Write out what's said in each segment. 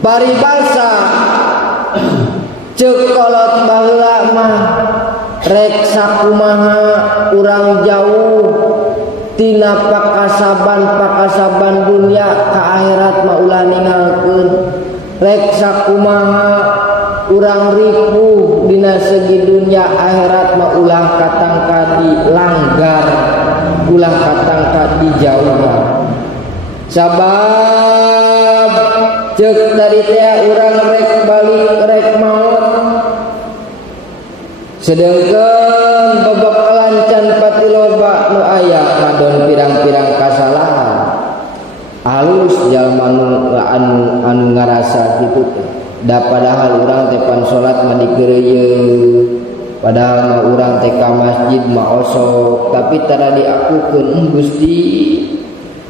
paribasa ceuk kolot baheula mah rek sakumaha urang jauh tina pakasaban dunia ka akhirat mah ulah ninggalkeun. Rek sakumaha urang ripuh dina segi dunia akhirat mah ulah katangka dilanggar, ulah katangka dijauhan. Sabab ceuk tadi teh urang rek balik rek maot sedengkeun babakalan can pati loba nu aya madon pirang-pirang kasalahan. Halus jalma anu ngarasa kitu teh. Da padahal urang teh pan salat mah dikeureuyeun. Padahal mah urang teh ka masjid mah osok, tapi tara diakukeun Gusti.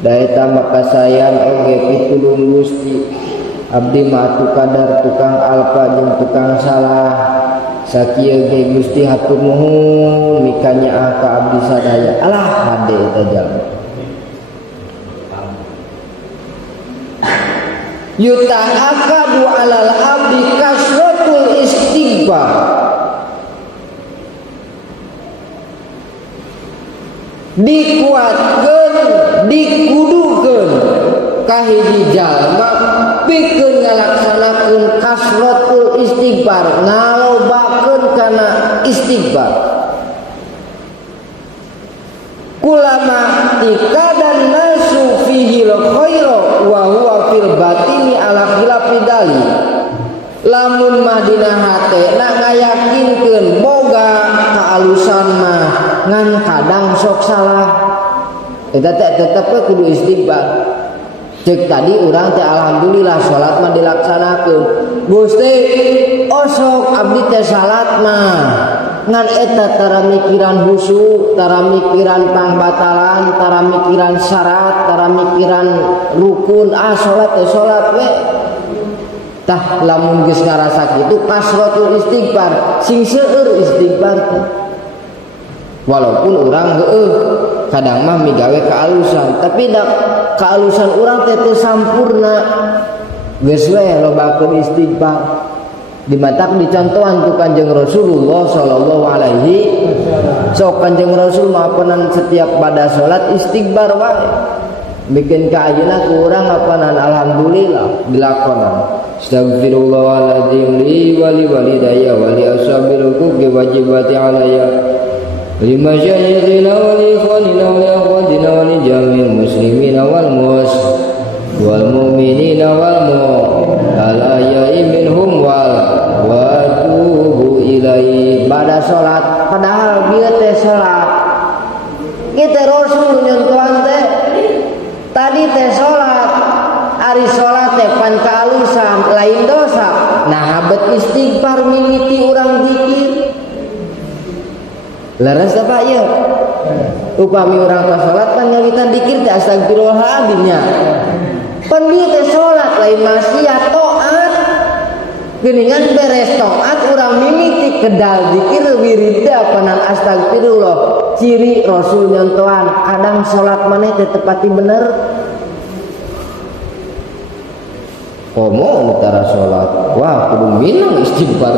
Da eta mah kasayan oge pitulung Gusti. Abdi mah atuh kadar tukang alpa jeung tukang salah. Sakieu ge Gusti hatur nuhun mikanya ka abdi sadaya. Alah hade eta jalma. Yuta'akadu alal abdi kasratul istighfar. Dikuatkeun, dikudukeun ka hiji jalma pikeun ngalaksanakeun kasratul istighfar, ngalobakeun kana istighfar. Kulama tikadan nasu fihi khaira wa huwa fil batini ala khilafi dali. Lamun mah dina hatena ngayakinkeun boga kaalusan mah ngan kadang sok salah. Eta teh tetep kudu istighfar. Cek tadi urang teh alhamdulillah salat mah dilaksanakeun. Gusti osok abdi teh salat mah ngan eta tara mikiran husu, tara mikiran pangbatalan, tara mikiran syarat, tara mikiran rukun. Salat teh salat we. Tah lamun geus ngarasa kitu kasratul istighfar, sing seueur istighfar teh. Walaupun urang heueuh kadang mah migawe kaalusan, tapi da kaalusan urang teh teu sampurna. Geus we lobakeun istighfar. Dimatak dicontohan tu Kanjeng Rasulullah sallallahu alaihi sok Kanjeng Rasul mapanan setiap pada salat istighfar wae. Bikin ka ayeuna ku urang apanan alhamdulillah dilakonan. Astaghfirullahaladzim li wa li walidayya wa li ashabil huquqi wajibati alayya lima syayyidina wa li ikhwanina wa li akhwatina wa li jami'il muslimina wal mu'minina wal mu'alaya'i minhum wal wa tubu ilaihi. Pada salat padahal bieu teh salat kita Rasul nyontohan teh tadi teh salat ari salat teh pan kaalusan lain dosa. Nah habet istighfar mimiti urang zikir leres apa ieu upami urang ka salat pan ngawitan zikir teh astagfirullahaladzim nya. Pan bieu teh salat lain maksiat taat. Geuningan beres taat urang mimiti kedal zikir wirida panan astagfirullah. Ciri Rasul nyontohan kadang salat maneh teh tepati bener. Komo utara salat wah kudu minang istighfar.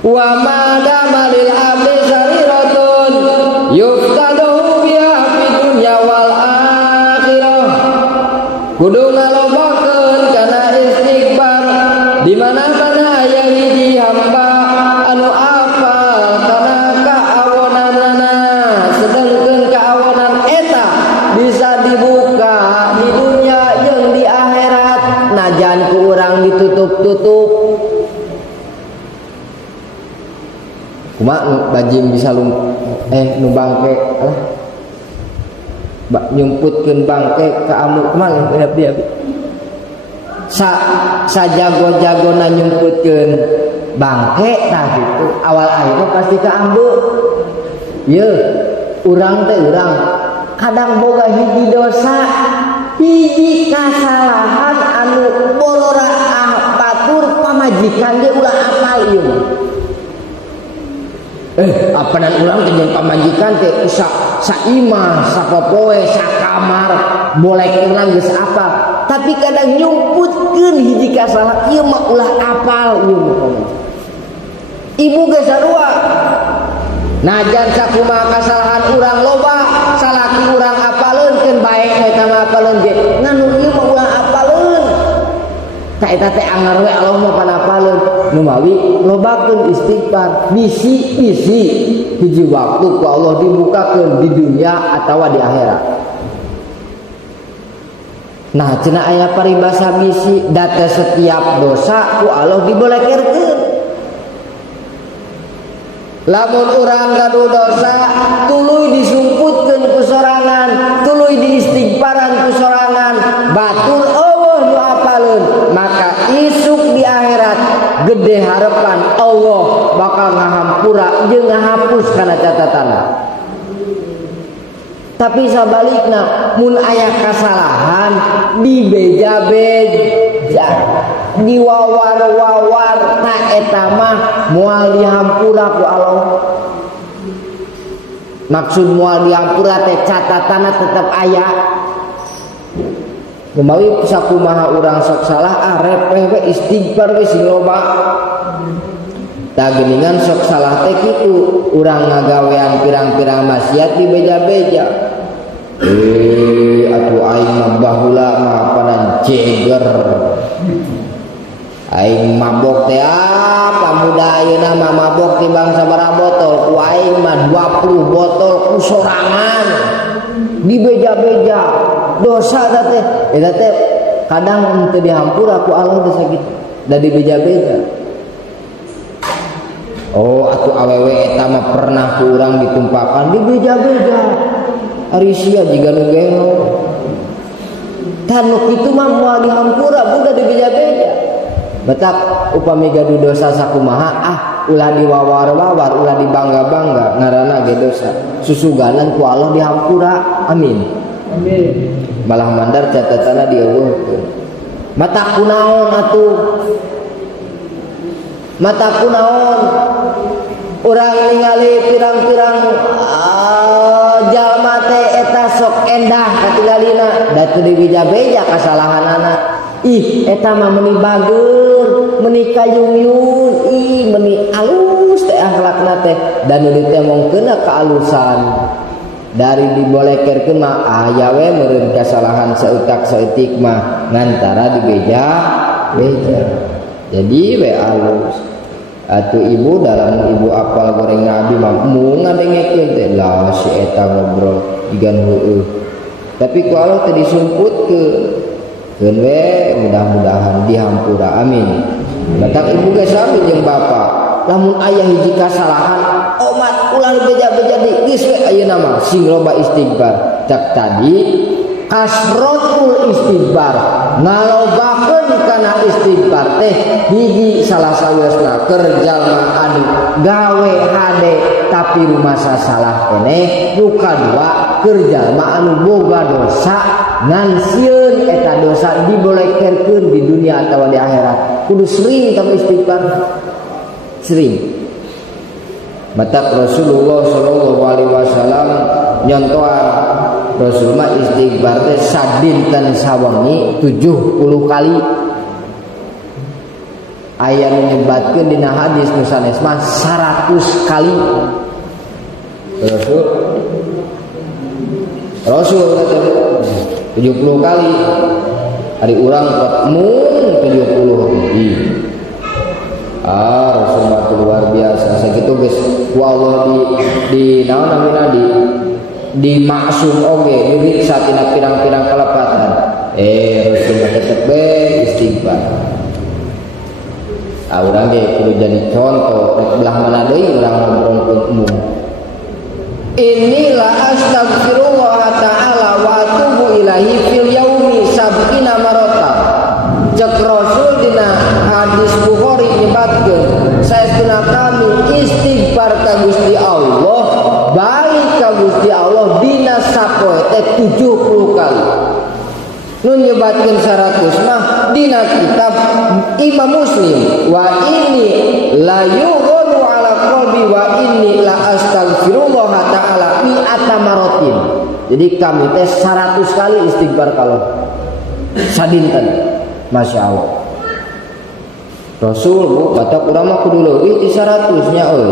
Wa ma damalil abdi sariratun yuftadahu biha fid dunya wal akhirah. Kudu ngalobakeun kana istighfar di mana-mana aya hiji hamba anu apal kana kaawonanna sedengkeun kaawonan eta bisa dibuka di dunia jeung di akhirat najan ku urang ditutup-tutup. Kumaha nu bajing bisa nu bangke alah nyumputkeun bangke ka amu kumaha dia sajago-jagona nyumputkeun bangke tah gitu awal akhirnya pasti ka ambu. Ye urang teh urang kadang boga hiji dosa hiji kasalahan anu bolora batur pamajikan ge ulah apal ieu. Apanan urang teh jeung pamajikan teh usak saimah sapopoe sakamar boleh kenal geus apa tapi kadang nyumputkeun hiji kasalah ieu mah ulah apal ieu mah ibu geus sarua najan sakumaha kasalahan urang loba salaki urang apaleun keun bae eta mah apaleun ge nganu ieu mah ulah apaleun ka eta teh angar we Allah mah panapaleun nu mawi lobakeun istighfar bisi-bisi hiji waktu ku Allah dibukakeun di dunia atawa di akhirat. Nah cenah aya paribasa bisi data setiap dosa ku Allah dibolekerkeun. Lamun urang gaduh dosa tuluy disumputkeun ku sorangan, tuluy diistighfaran ku sorangan, batur Allah nu apaleun, maka isuk di akhirat gede harapan Allah bakal ngahampura jeung ngahapus kana catatanna. Tapi sabalikna mun aya kasalahan dibeja-beja diwawar-wawar tak eta mah moal dihampura ku Allah. Maksud moal dihampura teh catatanna tetep aya. Kumawi sakumaha urang sok salah arep we istighfar we sing loba. Tah geuningan sok salah teh kitu urang ngagawean pirang-pirang maksiat dibeja-beja. Atuh aing mah baheula mah panan jeger. Aing mabok teh pamuda ayeuna mah mabok timbang sabaraha botol ku aing mah 20 botol ku sorangan dibeja-beja dosa teh eta teh kadang teu dihampura ku Allah dosa kitu da dibeja-beja. Oh atuh awewe eta mah pernah ku urang ditumpakan dibeja-beja ari sia jiga nu gelo tanu kitu mah moal dihampura buda dibeja-beja. Betak upami gaduh dosa sakumaha ulah diwawar-wawar ulah dibangga-bangga ngaranna ge dosa susuganan ku Allah dihampura amin amin malah mandar catatanna dieuweuhkeun mata kunaon atuh mata kunaon urang ningali pirang-pirang jalma teh eta sok endah katinggalina da teu dibeja-beja kasalahanana. Ih eta mah meuni bageur meuni kayung-yung ih meuni alus teh akhlakna teh dan nu ditemongkeunna kaalusan dari dibolekerkeun mah aya we meureun kasalahan saeutak saeutik mah ngantara dibeja-beja jadi we alus. Atuh ibu dalam ibu apal goreng nabi mah mu ngadengekeun teh lah si eta ngobrol digan heueuh tapi ku Allah teh disumputkeun keun we mudah-mudahan dihampura amin. Datang ibu ge sami jeung bapa lamun aya hiji kasalahan omat ulah beja-beja di geus we ayeuna mah sing loba istighfar cak tadi kasrotul istighfar ngalobakeun kana istighfar teh hiji salah saweusna keur jalma anu gawe hade tapi rumasa salah keneh nu kadua keur jalma anu boga dosa ngan sieun eta dosa dibolekerkeun di dunia atawa di akhirat kudu sering tambah istighfar sering. Mata Rasulullah sallallahu alaihi wasallam nyontohan Rasulullah istighfar teh sadinten sawengi 70 kali. Aya menyebutkeun dina hadis nu sanes mah 100 kali. Rasul kata 70 kali. Ari urang mun 70 Rasulullah luar biasa sakitu geus ku Allah di naon namina di maksum oge diriksa tina pirang-pirang kalepatan Rasulullah tetep istighfar. Urang ge kudu jadi contoh rek belah mana deui urang ngobrolkeun umum. Inilah astagfirullah ta'ala wa atubu ilahi fil yaumi sab'ina maratan. Cek Rasul dina hadis Bukhari nyebatkeun saestuna kami istighfar ka Gusti Allah balik ka Gusti Allah dina sapoe teh 70 kali. Nun nyebatkeun 100 mah dina kitab Imam Muslim wa inni la yughadu ala qalbi wa inni la astaghfirullah ta'ala mi'ata marotin. Jadi kami teh 100 kali istighfar kalau sadinten. Masya Allah. Rasul bu kata kurang mah kudu leuwih ti 100 nya euy.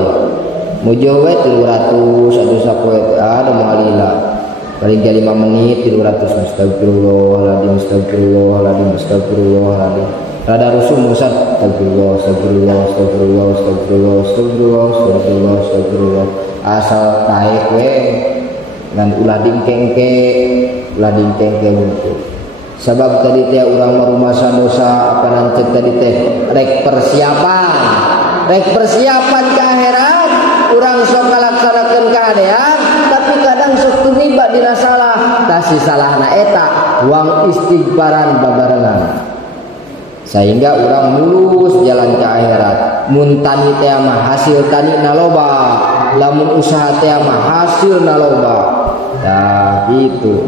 Mujowe 300 atuh sapoe ada malila. Paling 5 menit 300 astagfirullahaladzim astagfirullahaladzim astagfirullahaladzim. Rada rusuh musad astagfirullah astagfirullah astagfirullah astagfirullah astagfirullah astagfirullah astagfirullah. Asal taek we ngan ulah dingkengke gitu. Sebab tadi teh urang marumasan dosa apa nancet tadi teh rek persiapan ke akhirat urang sok ngalaksanakeun kahadean tapi kadang sok tumiba dina salah tah si salahna eta uang istighfaran babarengan sehingga urang mulus jalan ke akhirat. Mun tani teh mah hasil tani naloba, lamun usaha teh mah hasil naloba. Nah itu.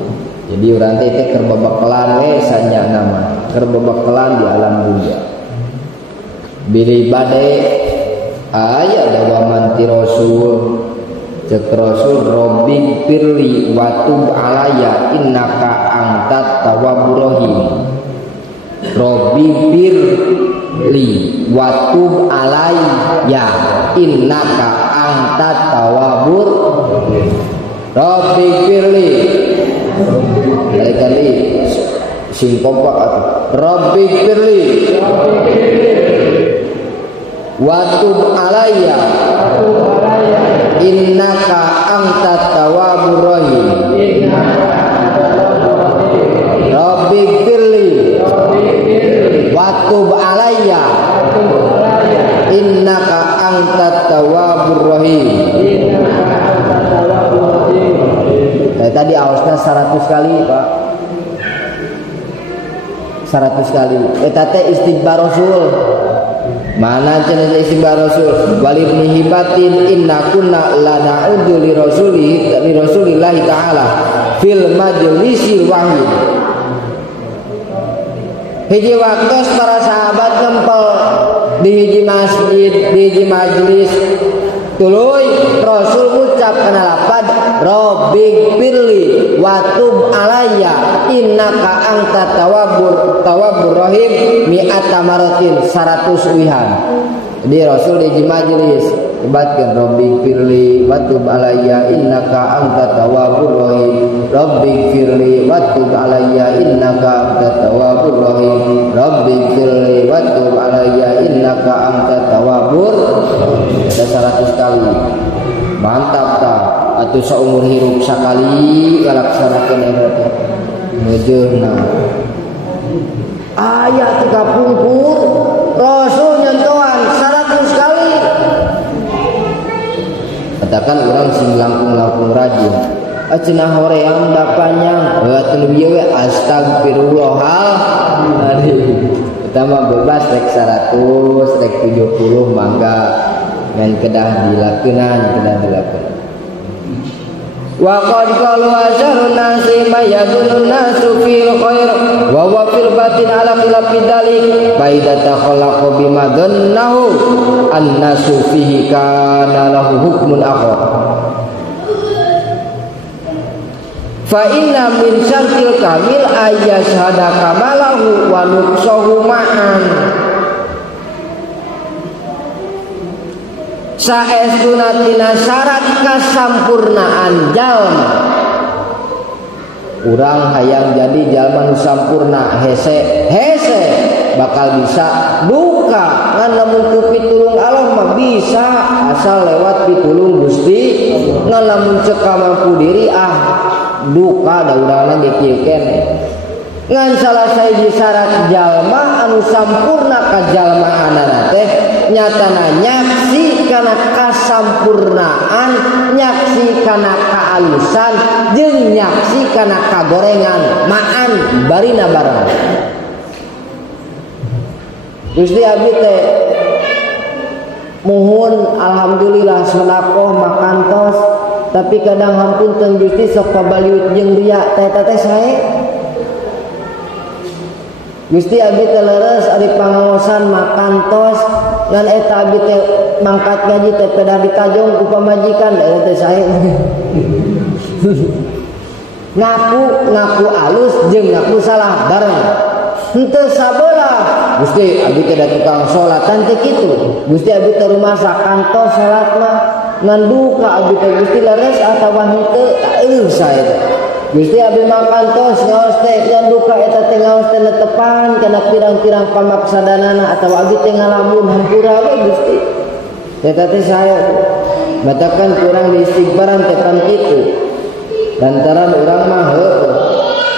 Jadi urang teh keur babakelan we sanya nama, keur babakelan di alam dunia. Bilih bade aya dawaman ti Rasul, cek Rasul Robbi firli wa tub alaya innaka antat tawwabur rahim. Robbi firli wa tub alaya innaka antat tawwabur Robbi firli kali-kali sing kompak atau Rabbi firli wa tub alayya innaka antat tawwabur rahim. Rabbi firli wa tub alayya innaka antat tawwabur rahim. Tadi ausna 100 kali Pak, 100 kali. Eta teh istighfar Rasul. Mana cenah istighfar Rasul? Walibni hibatin inna kunna la na'udzu li rasulillahi ta'ala fil majlisil wahid. Hiji waktu para sahabat nempel di hiji masjid, di hiji majlis tuluy Rasul ucap kana lapad Rabbi firli wa tub alayya innaka anta tawwabur rahim mi'ata maratin 100 wihan. Jadi Rasul di majlis ibatkeun Rabbi firli wa tub alayya innaka anta tawwabur rahim. Rabbi firli wa tub alayya innaka anta tawwabur rahim. Rabbi firli wa tub alayya innaka anta tawwabur. Ada 100 kali. Mantap tak? Atuh saumur hirup sakali ngalaksanakeun eta teh. Ngejeuna. Aya 30 Rasul nyentuhan 100 kali. Katakan orang sing langkung-langkung rajin. Cenah hoream da panjang, atuh ieu we astagfirullahaladzim. Pertama bebas rek 100, rek 70 mangga ngan kedah dilakeunan. Wa qad qalu asharun nasi mayadun nasu fil khair wa wa fil batin ala khilafi dalik fa idza takhallaqa bima dhannahu an-nasu fihi kana lahu hukmun akhar. Fa inna min syartil kamil ayyashhada kamalahu wa nuqsahu ma'an. Saestuna tina syarat kasampurnaan jalma. Urang hayang jadi jalma nu sampurna hese bakal bisa duka ngan lamun ku pitulung Allah mah bisa asal lewat pitulung Gusti. Ngan lamun ceuk mampu diri duka da urang ge kieu keneh. Ngan salah sahiji syarat jalma anu sampurna ka jalmaanana teh nyatana nyaksi kana kasampurnaan, nyaksi kana kaalusan, jeung nyaksi kana kagorengan maan barina barang. Gusti abdi teh muhun alhamdulillah sedekah makantos, tapi kadang hampunten Gusti sok pabaliut jeung ria teh sae. Gusti abdi teh leres ari pangaosan makan tos ngan eta abdi teh mangkat gaji teh pedah ditajong ku pamajikan da teh sae. ngaku alus jeung ngaku salah bareng. Henteu sabelah Gusti abdi teh da tukang salatan teh kitu. Gusti abdi teh rumasak kantos salat mah ngan duka abdi teh Gusti leres atawa henteu sae teh. Gusti abdi makan tos ngaos teh ngan duka eta teh ngaos teh netepan kana pirang-pirang pamaksadanana atawa abdi teh ngalamun hampura we Gusti. Eta teh sae batakan kurang di istighfaran teh pan kitu. Lantaran urang mah heueuh.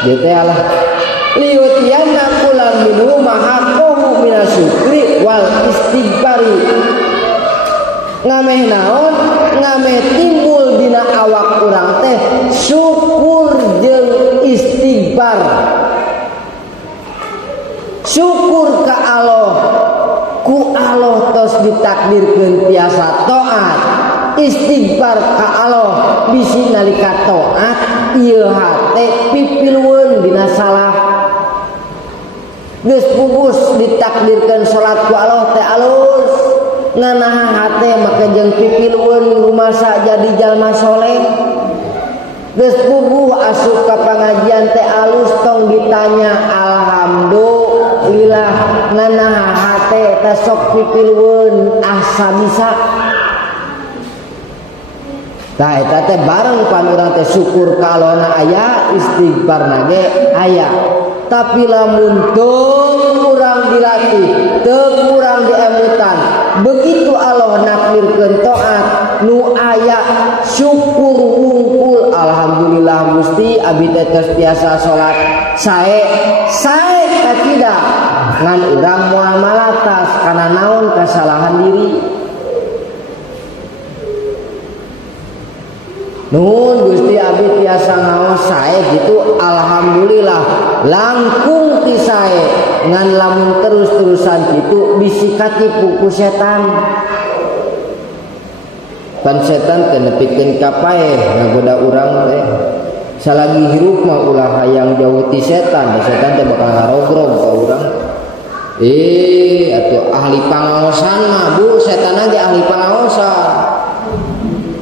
Dieu teh alah liutianna kulan minhu mahaqqahu minasyukri wal istighfari. Ngameh naon? Ngameh timbul dina awak urang teh syukur jeung istighfar. Syukur ka Allah, ku Allah tos ditakdirkeun tiasa taat. Istighfar ka Allah bisi nalika taat ieu hate pipilweun dina salah. Geus pugus ditakdirkeun salat ku Allah teh alus. Nganaha hate maka jeung pipilweun rumasa jadi jalma soleh. Geus puguh asup ka pangajian teh alus tong ditanya alhamdulillah. Nganaha hate teh sok pipilweun asa bisa. Tah eta teh bareng pan urang teh syukur ka Allahna aya, istighfarna ge aya. Tapi lamun teu kurang dilatih, teu kurang diemutan, begitu Allah nakdirkeun taat nu aya syukur wungkul alhamdulillah Gusti abdi teh tos tiasa salat sae ka tidak ngan urang moal malatas kana naon kasalahan diri. Nuhun Gusti abdi tiasa ngaos sae gitu alhamdulillah langkung ti sae ngan lamun terus-terusan kitu bisi katipu ku setan. Pan setan teh nepikeun ka paeh ngagoda urang teh. Salagi hirup mah ulah hayang jauh ti setan, setan teh bakal ngarogrog ka urang. Atuh ahli pangaosan mah Bu, setan ge ahli pangaosan.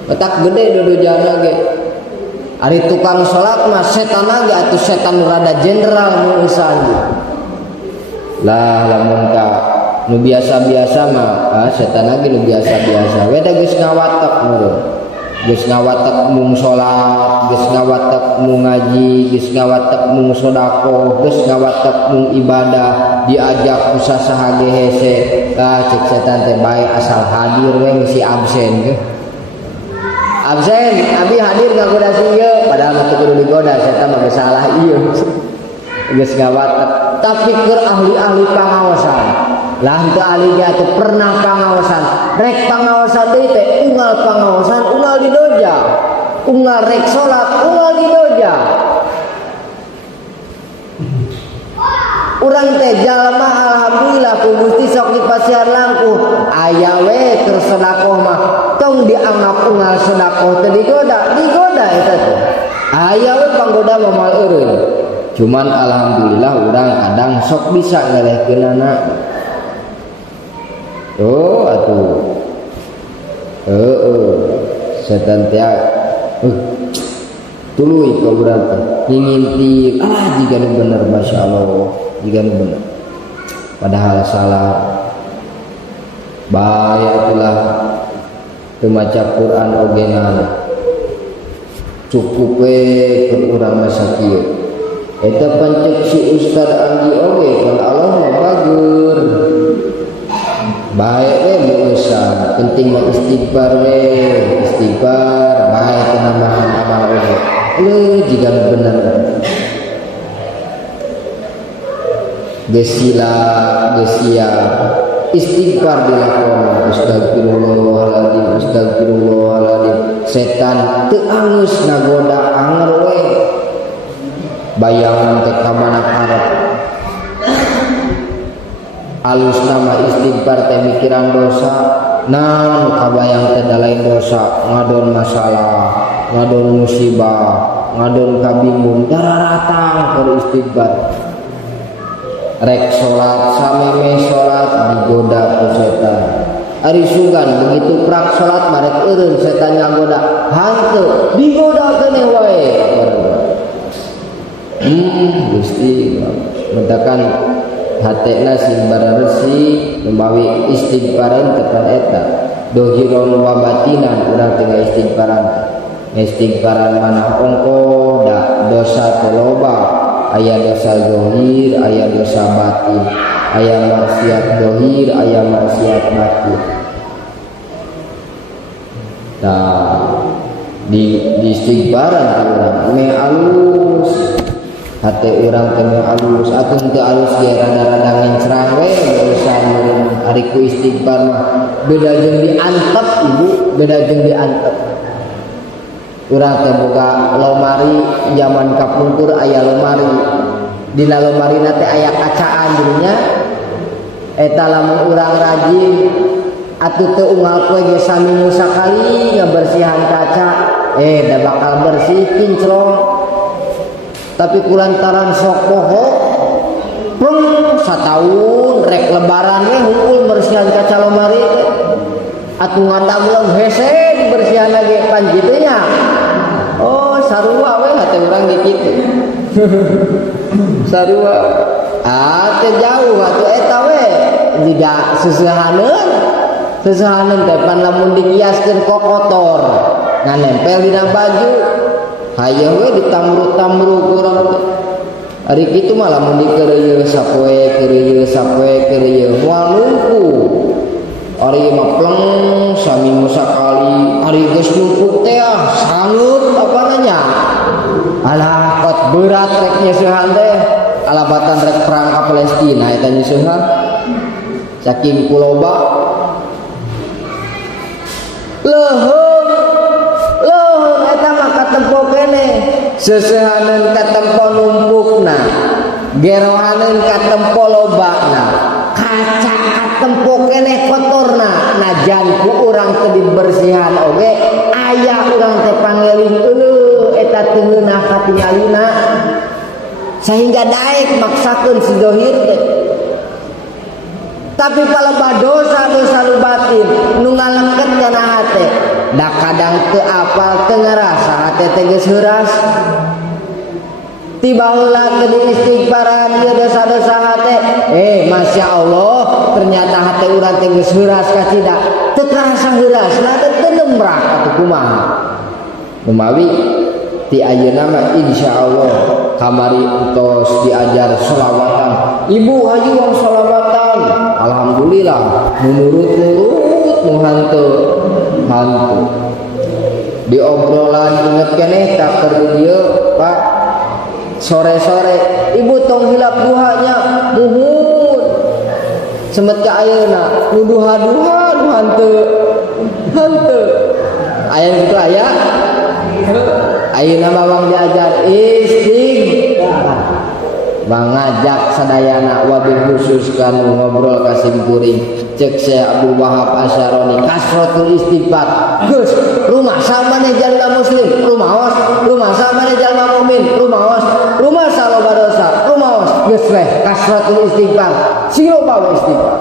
Petak gede dodojana ge. Ari tukang salat mah setan ge atuh setan rada jenderal meusan. Lah lamun ka nu biasa-biasa mah setan ge nu biasa-biasa. We da geus ngawatek meureun. Geus ngawatek mung salat, geus ngawatek mung ngaji, geus ngawatek mung sedekah, geus ngawatek mung ibadah, diajak ku sasaha ge hese. Cek setan teh bae asal hadir we ngisi absen ge. Absen, abi hadir ngagoda sieun padahal mah teu kudu digoda, setan mah salah ieu. Geus ngawatek, tapi keur ahli-ahli pangaosan. Lah henteu ahli ge atuh pernah pangaosan. Rek pangaosan deui teh unggal pangaosan, unggal di doja. Unggal rek salat, unggal di doja. Urang teh jalma alhamdulillah ku Gusti sok dipasihan langkung. Aya we keur sedekah mah tong dianggap unggal sedekah teh digoda eta teh. Aya we panggoda mah moal eureun. Cuman alhamdulillah urang kadang sok bisa ngelehkeunana. Atuh. Setan teh tuluy ka urang teh. Ngintip jiga nu bener masyaallah. Jika benar padahal salah bahaya itulah temaca Quran ogengan cukup ke urang masa kieu eta pancek si Ustad Anggi oge kalau Allah mah bagur bae we meusan penting mah istighfar we istighfar bae teu nambahan amal oge jika bener gesia istighfar dilakon astagfirullahaladzim setan teu angeus ngagoda anger we bayangan teh ka mana karep alus nama istighfar teh mikiran dosa naon kabayang teh da lain dosa ngadon masalah ngadon musibah ngadon kabingung dararatang keur istighfar rek salat sameme salat digoda ku setan ari sugan begitu prak salat barek eureun setan ngagoda hanteu digoda keneh wae Gusti mentakan hatena sing bararesi membawi istighfaran tekan eta dohiron wa batinan urang tengah istighfaran mana ongko da dosa teloba aya dosa zahir aya dosa batin aya maksiat zahir aya maksiat batin. Nah di istighfaran urang me alus hati orang teu alus atuh teu alus ge rada-rada ngencrang we urusan ari ku istighfar mah beda jeung diantep ibu beda jeung diantep. Urang teh boga lomari zaman kapungkur aya lomari dina lomari teh aya kacaan dirinya eta lamun urang rajin atuh teu unggal poe ge saminggu sakali ngabersihan kaca da bakal bersih kinclong. Tapi kulantaran sok poho pleng sataun rek lebaran we hungkul bersihan kaca lomari atuh ngadameuleuh hese dibersihan lagi pan kitu nya. Oh sarua we hate urang di kitu. Sarua teh jauh atuh eta we tidak seusehaneun teh pan lamun dikiaskeun kok kotor nganempel dina baju hayang we ditamru-tamru kurang ari kitu mah lamun dikeureuy sapoe keureuy moal lumpu ari mah pleng saminggu sakali ari geus lumpu teh sangeup apananya alah kot berat rek nyeusehan teh alabatan rek perang ka Palestina eta nyeusehan saking kuloba leuheung eta mah katempo keneh seusehaneun katempo numpukna gerohaneun katempo lobana kaca katempo keneh kotorna najan ku urang teu dibersihan oge aya urang teh pangeling euleuh eta teu ngeunah katingalina sehingga daek maksakeun si zahir teh. Tapi palebah dosa-dosa nu batin nu ngalengket kana hate da kadang teu apal teu ngarasa hate teh geus heuras tiba heula teu diistighfaran ieu dosa-dosa hate masya Allah ternyata hate urang teh geus heuras kacida teu karasa heurasna teu nemrak atuh kumaha umawi ti ayeuna mah insyaallah kamari entos diajar sholawatan ibu hayu wong sholawatan alhamdulillah nurut nu hanteu di obrolan inget keneh tak keur dieu Pak sore-sore ibu tong hilap duhanya muhun semet ka ayeuna nu duha-duha nu hanteu aya kitu aya ayeuna mah wang diajar istighfar mangajak sadayana wabil khusus kanu ngobrol kasim kuring cek Syekh Abdul Wahab Asyaroni kasratul istighfar geus rumah samane jalma muslim rumah samane jalma mukmin rumah saloba dosa rumah geus we kasratul istighfar sing loba istighfar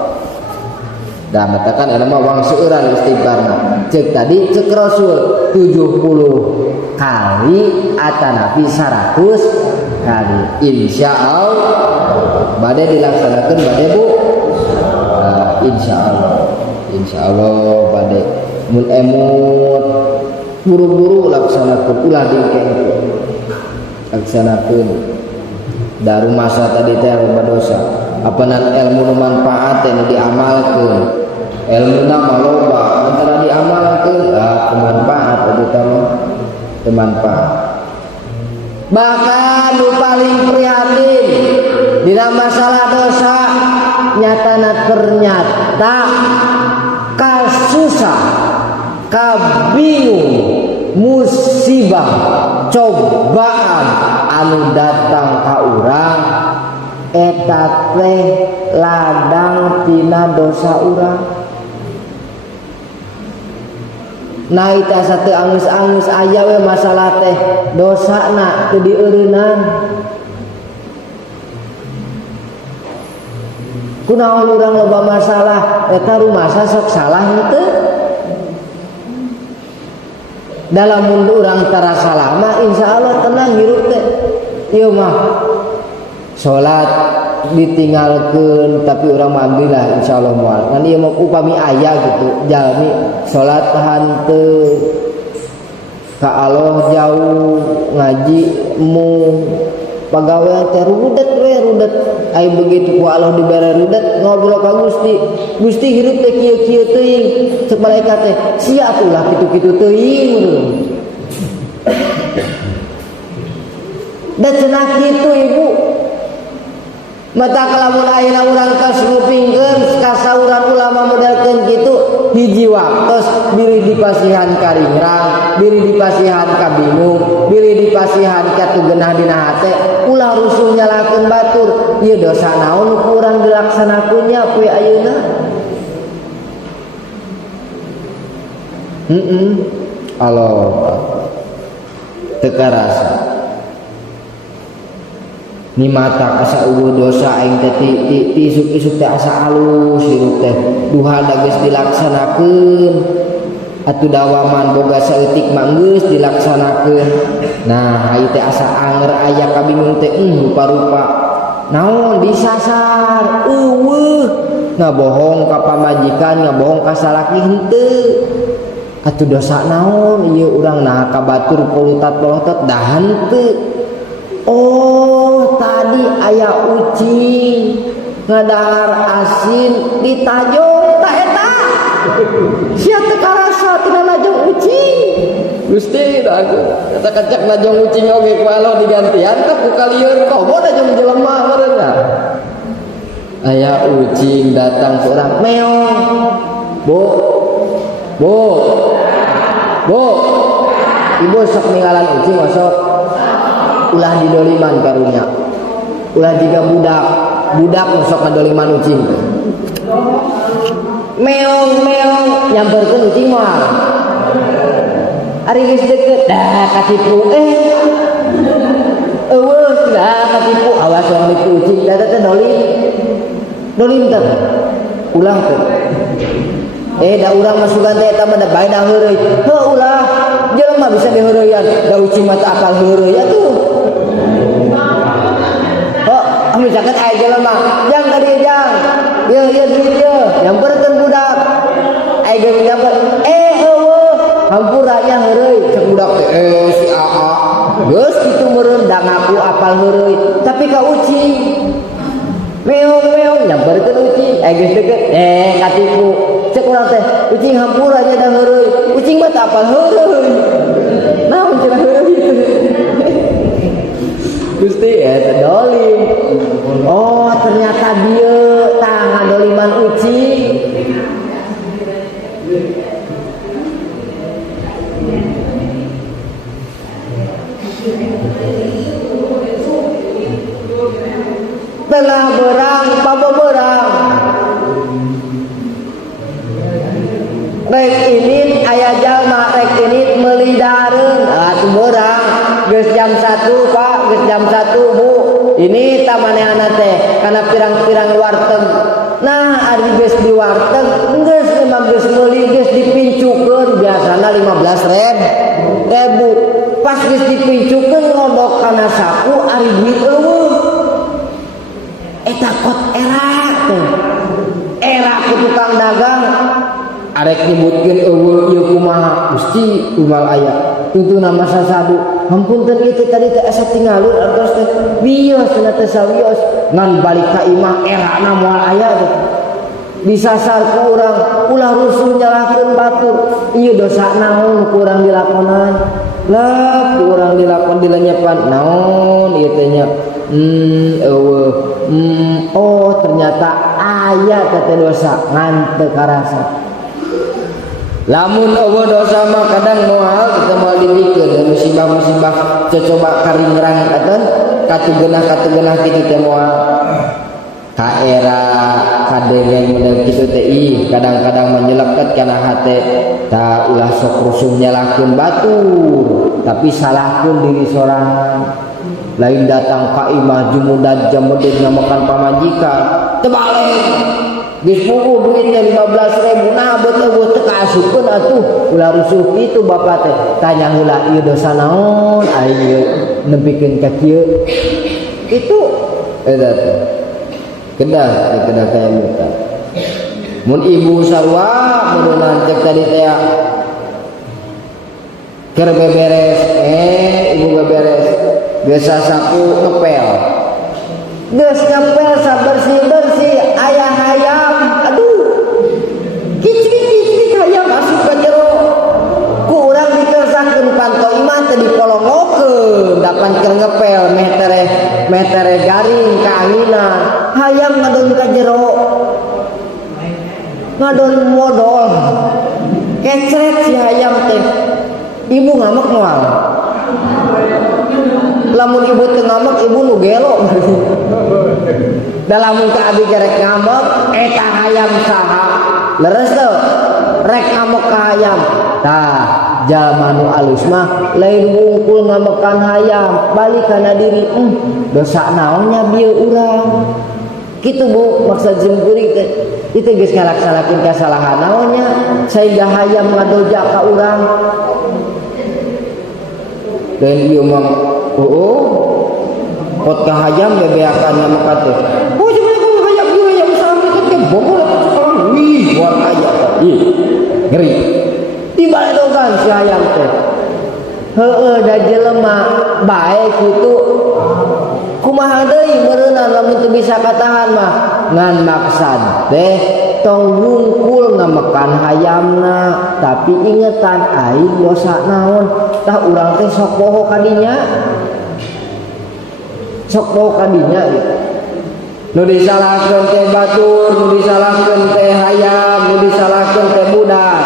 da matakan eta mah wang seueuran istighfarna cek tadi cek Rasul 70 kali atanapi 100 kali insyaallah bade dilaksanakeun bade Bu insyaallah bade mun emut buru-buru laksanakeun ulah dingke laksanakeun daru masa tadi teh loba dosa apanan ilmu nu manfaat teh diamalkeun ilmu na loba antara diamalkeun kemanfaat eta mah kemanfaat. Bahkan nu paling prihatin dina masalah dosa nyatana ternyata kasusah kabingung musibah cobaan anu datang ka urang eta teh ladang tina dosa urang. Nah ita satu angus-angus aya we masalah teh dosana teu dieureunnan kunaon urang loba masalah eta rumasa sok salah henteu. Dalam mundur urang tara salah mah insyaallah tenang hirup teh. Ieu mah salat ditinggalkeun tapi urang mah alhamdulillah insyaallah moal. Ngan ieu mah upami aya gitu jalmi salat hanteu ka Allah jauh ngaji mu pagawean teh rudet ai begitu ku Allah dibere rudet ngobrol ka Gusti hirup teh kieu-kieu teuing ceuk malaikat teh sia atuh kitu-kitu teuing da cenah kitu ibu mata kalamun ayeuna urang tos ngupingkeun kasauran ulama modelkeun kitu hiji waktos biri dipasihan karingrang biri dipasihan kabingung biri dipasihan katugenah dina hate ulah rusuh nyalakeun batur ieu dosa naon nu urang dilaksanakeunnya poe ayeuna Allah teu karasa ni mata kasa eueuh dosa aing teh ti isuk-isuk teh asa alus hirup teh duha da geus dilaksanakeun atuh dawaman boga saeutik mah geus dilaksanakeun nah ieu teh asa anger aya kabingung teh rupa-rupa naon disasar eueuh ngabohong ka pamajikan ngabohong ka salaki henteu atuh dosa naon ieu urang nah ka batur polutat-polotot dah henteu. Oh tadi aya ucing ngadahar asin ditajong tak eta sia teu karasa tina najong ucing Gusti aku eta kacak najong ucing oge ku Allah digantian teh ku kalieur komo najong jelema meureunna aya ucing datang ke urang meong bu ibu sok ninggalan ucing masuk ulah didoliman karunya ulah juga budak sok ngadoliman ucing meong nyamperkeun ucing mah ari geus deukeut dah katipu eueuh dah katipu awas yang nipu ucing da teh dolim teh ulah teh da urang masukan teh eta mah da bae da heureuy ulah jelema bisa diheureuyan da ucing mah teu akal heureuy atuh anu jaket aya jelema jang tadi jang ieu duit ieu nyamperkeun budak aya geus nyamper eueuh hampura nya heureuy cek budak teh si aa geus kitu meureun da ngaku apal heureuy tapi ka ucing meong nyamperkeun ucing aya geus deukeut katipu cek urang teh ucing hampura nya da heureuy ucing mah teu apal heureuy naon cenah heureuy itu Gusti eta dolim. Oh ternyata dia tah ngadoliman ucing. Telah berang paboberang rek ini aya jalma rek ini meuli dareung atuh beurang geus jam 1 Pak geus jam 1 Bu ini tamaneana teh kana pirang-pirang warteg nah ari geus di warteg geus memang geus meuli geus dipincukeun biasana 15.000 pas geus dipincukeun ngodok kana saku ari duit eueuh eta kot era ku tukang dagang arek nyebutkeun eueuh ieu kumaha Gusti umal aya tuntuna masa sadu hampunten ieu teh tadi teh asa tingalun artos teh wios cenah teh sawios ngan balik ka imah erana moal aya teh disasar ku urang ulah rusuh nyalahkeun batur ieu dosa naon ku urang dilakonan lah ku urang dilakon dilenyepan naon ieu teh nya eueuh oh ternyata aya teh dosa ngan teu karasa. Lamun eueuh dosa mah kadang moal kita moal dibikeun dan musibah-musibah coba karingrang katen katugeunah kitu teh moal ka era kadengeng model kitu teh kadang-kadang menyeleket kana hate ta ulah sok rusuh nyalahkeun batur tapi salahkeun diri sorangan lain datang ka imah jumudad jamudin ngamakan pamajikan terbalik geus pugu duitnya 15.000 nah beut teu kaasupkeun atuh ulah rusuh itu bapak teh tanya heula ieu dosa naon aya nempikeun ka kieu itu eta teh kedah kaya muka mun ibu sarua meunang cek tadi teh keur beberes ibu beberes biasa saku ngepel geus ngepel sabersih-bersih aya hayam aduh kicik hayam masuk ka jero ku urang dikersakeun panto imah teh dipolongokeun dapan keur ngepel meh tere garing ka angina hayam ngadon ka jero ngadon modal kecret si hayam teh ibu ngamek moal lamun ibu teu ngamek ibu nu gelo da lamun ka abi gerek ngamek eta hayam saha leres teu rek ngamek ka hayam tah jalma nu alus mah lain wungkul ngamekan hayam balik kana diri dosa naonnya bieu urang kitu Bu maksud jempuring teh itu geus ngalaksanakeun kasalahan naonnya sehingga hayam ngadoja ka urang dan ieu mah pot ka hayam bebeakan nama kate sebenarnya ku hayam ieu hayam sampe teh bogol sekarang wih buat aya ih ngeri dibaledogan si hayam teh heueuh da jelema bae kitu kumaha deui meureunna lamun teu bisa katahan mah ngan maksad teh tong wungkul ngamekan hayamna tapi ingetan aing dosa naon tah urang teh sok poho kadinya gitu nu disalahkeun teh batur nu disalahkeun teh hayam nu disalahkeun teh budak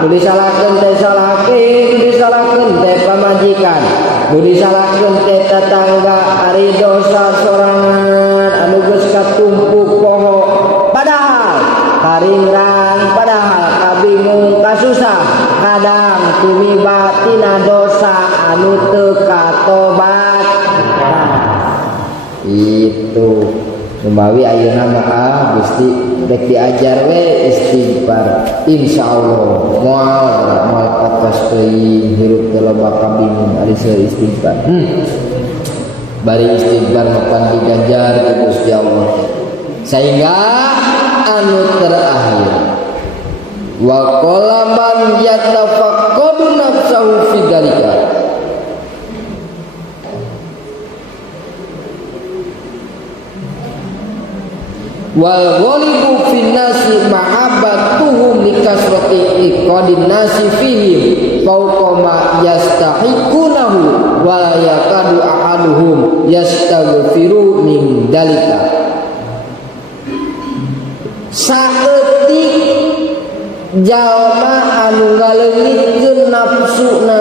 nu disalahkeun teh salaki nu disalahkeun teh pamajikan nu disalahkeun teh tetangga ari dosa sorangan anu geus katumpuk poho padahal karingrang padahal kabingung kasusah kadang tumibatina dosa anu teu katobat itu membawi ayeuna mah Gusti rek diajar we istighfar insyaallah moal atas teuing hirup teu loba kabingung ari seueur istighfar bari istighfar mapan diganjar ku Gusti Allah sehingga anu terakhir wa qala man yatafaqqadu nafsahu fi dzalika wal ghalibu fin nasi mahabbatuhum likasrati iqadin nasi fihim fawqa ma yastahiqunahu wa la yakadu ahaduhum yastaghfiru min dalika saeutik jalma anu ngaleungitkeun nafsuna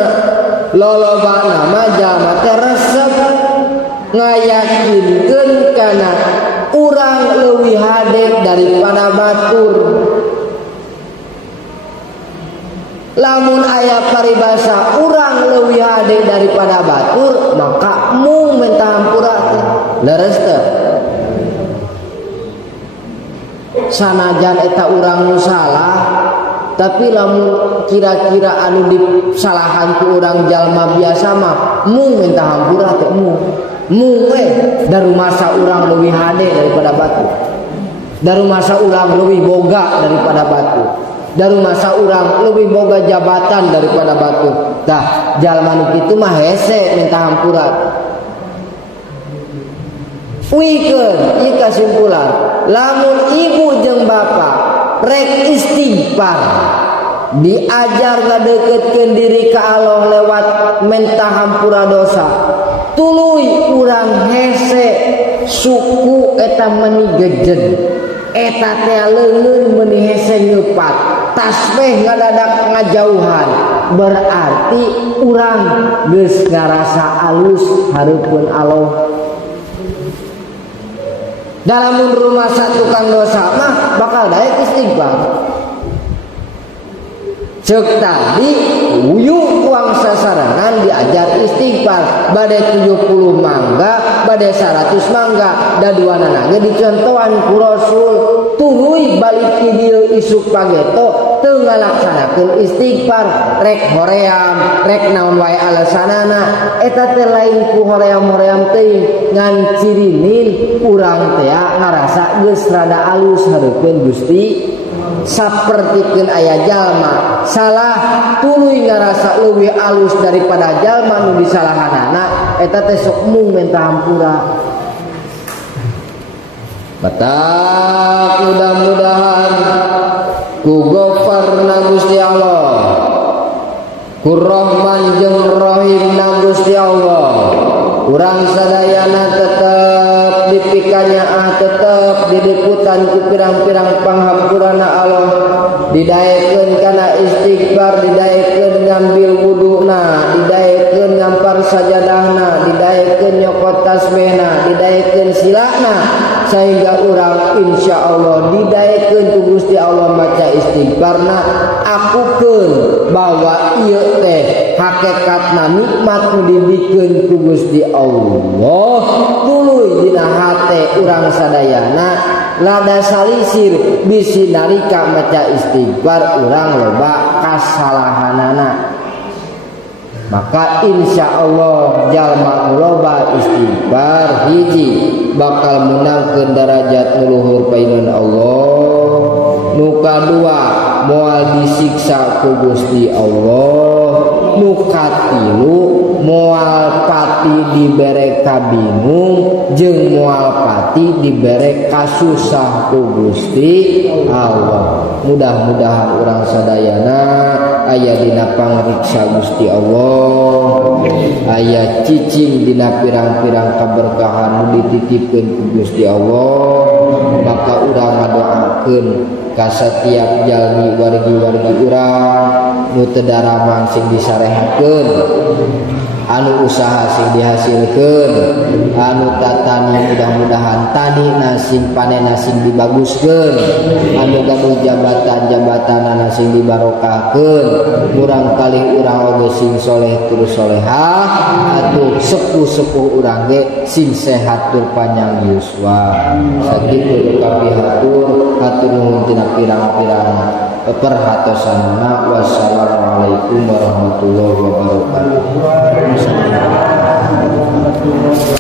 lolobana mah jalma teh resep ngayakinkeun kana urang leuwih hade daripada batur lamun aya paribasa urang leuwih hade daripada batur maka mung minta hampura teh leres teh sanajan eta urang nu salah tapi lamun kira-kira anu disalahan ku urang jalma biasa mah mung minta hampura teh mung we dari masa urang leuwih hade daripada batu dari masa urang leuwih boga daripada batu dari masa urang leuwih boga jabatan daripada batu tah jalma nu kitu mah hese minta hampura wikeun ieu kasimpulan lamun ibu jeung bapak rek istighfar diajar ngadeukeutkeun diri ka Allah lewat minta hampura dosa tuluy urang hese suku eta meuni gejen eta teh leungeun meuni hese nyeupat tasbih ngadadak ngajauhan berarti urang geus ngarasa alus hareupeun Allah dalam rumah satu tukang dosa mah bakal daek istighfar cek tadi uyuk uang mangsa sarangan diajar istighfar bade 70 mangga bade 100 mangga da duanana ge dicontohan ku Rasul tuluy balik ki dieu isuk pageto teu ngalaksanakeun istighfar rek hoream rek naon wae alasanana eta teh lain ku hoream-hoream teuing ngan cirinin urang teh ngarasa geus rada alus hareupeun Gusti sapertikeun aya jalma salah tuluy ngarasa leuwih alus daripada jalma nu disalahanana eta teh sok mung minta hampura. Batak mudah-mudahan ku gofarna Gusti Allah ku Rahman jeung Rahim na Gusti Allah urang sadayana tetep dipikanya tetep didiputan ku pirang-pirang panghampurana Allah didaekeun kana istighfar didaekeun ngambil wuduna didaekeun ngampar sajadahna didaekeun nyokot tasbihna didaekeun silana sehingga urang insyaallah didaekeun ku Gusti Allah maca istighfarna akukeun bahwa ieu teh hakikatna nikmat nu dibikeun ku Gusti Allah tuluy dina hate urang sadayana lada salisir bisi nalika maca istighfar urang loba kasalahanana maka insyaallah jalma loba istighfar hiji bakal menangkeun derajat luhur painun Allah nu kadua moal disiksa ku Gusti Allah nu katilu moal pati dibere kabingung jeung moal pati dibere kasusah ku Gusti Allah. Mudah-mudahan urang sadayana aya dina pangriksa Gusti Allah, aya cicing dina pirang-pirang kaberkahan nu dititipkeun ku Gusti Allah, maka urang ngadoakeun ka setiap jalmi wargi-wargi urang nu teu daramang sing disarehakeun, anu usaha sing dihasilkeun, anu tatani mudah-mudahan tanina sing panenna sing dibaguskeun, anu gaduh jabatan-jabatanana sing dibarokahkeun, urang kalih urang oge sing soleh tur solehah, atuh sepuh-sepuh urang ge sing sehat tur panjang yuswa. Sakitu kami hatur nuhun tina pirang-pirang perhatosanna. Wassalamualaikum warahmatullahi wabarakatuh.